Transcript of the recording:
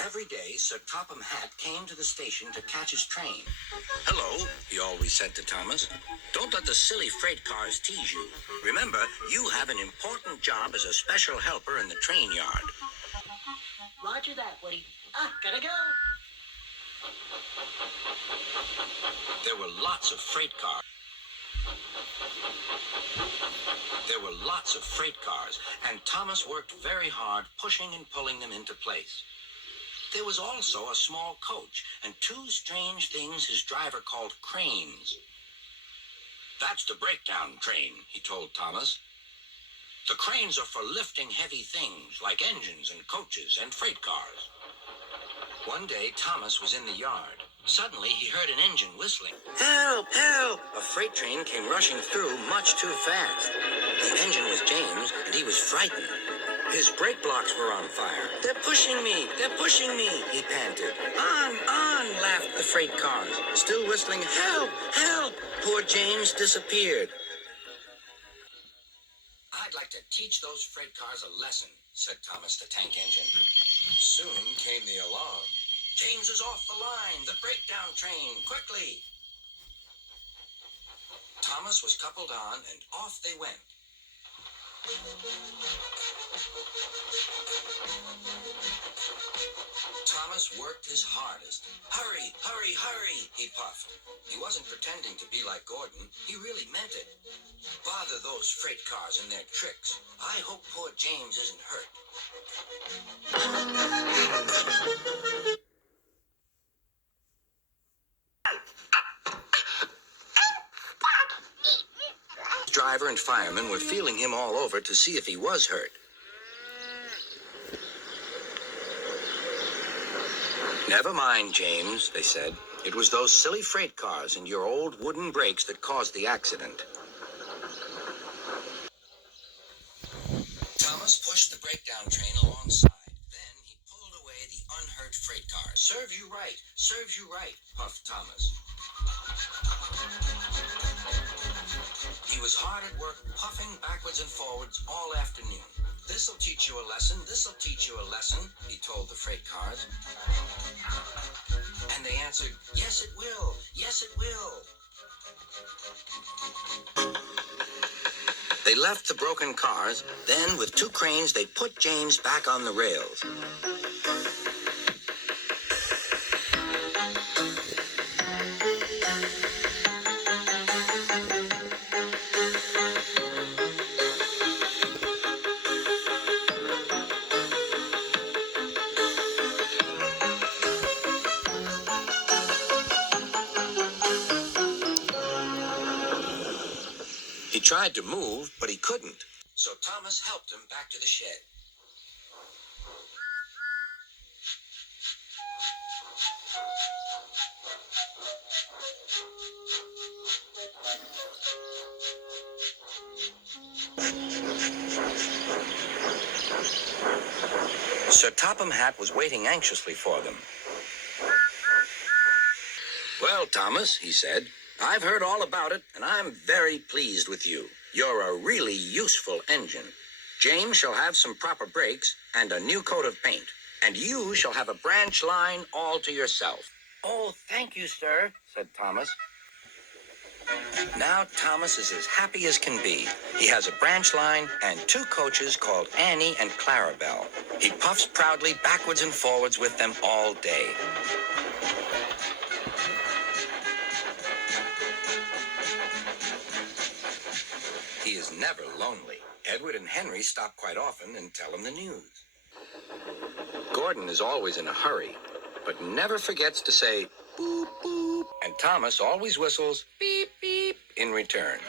Every day, Sir Topham Hatt came to the station to catch his train. "Hello," he always said to Thomas. "Don't let the silly freight cars tease you. Remember, you have an important job as a special helper in the train yard." Roger that, Woody. Gotta go. There were lots of freight cars. And Thomas worked very hard, pushing and pulling them into place. There was also a small coach and two strange things his driver called cranes. "That's the breakdown train," he told Thomas. "The cranes are for lifting heavy things like engines and coaches and freight cars." One day, Thomas was in the yard. Suddenly, he heard an engine whistling. "Help! Help!" A freight train came rushing through much too fast. The engine was James, and he was frightened. His brake blocks were on fire. "They're pushing me! They're pushing me!" he panted. On, laughed the freight cars, still whistling, "Help! Help!" Poor James disappeared. "I'd like to teach those freight cars a lesson," said Thomas the tank engine. Soon came the alarm. "James is off the line! The breakdown train! Quickly!" Thomas was coupled on, and off they went. Thomas worked his hardest. "Hurry, hurry, hurry," he puffed. He wasn't pretending to be like Gordon. He really meant it. "Bother those freight cars and their tricks. I hope poor James isn't hurt." Driver and firemen were feeling him all over to see if he was hurt. "Never mind, James," they said. "It was those silly freight cars and your old wooden brakes that caused the accident." Thomas pushed the breakdown train alongside. Then he pulled away the unhurt freight cars. "Serves you right, serves you right," puffed Thomas. He was hard at work, puffing backwards and forwards all afternoon. "This'll teach you a lesson, this'll teach you a lesson," he told the freight cars. And they answered, "Yes, it will, yes, it will." They left the broken cars. Then, with two cranes, they put James back on the rails. He tried to move, but he couldn't. So Thomas helped him back to the shed. Sir Topham Hatt was waiting anxiously for them. "Well, Thomas," he said, "I've heard all about it, and I'm very pleased with you. You're a really useful engine. James shall have some proper brakes and a new coat of paint, and you shall have a branch line all to yourself." "Oh, thank you, sir," said Thomas. Now Thomas is as happy as can be. He has a branch line and two coaches called Annie and Clarabelle. He puffs proudly backwards and forwards with them all day. He is never lonely. Edward and Henry stop quite often and tell him the news. Gordon is always in a hurry, but never forgets to say, "Boop, boop," and Thomas always whistles, "Beep, beep," in return.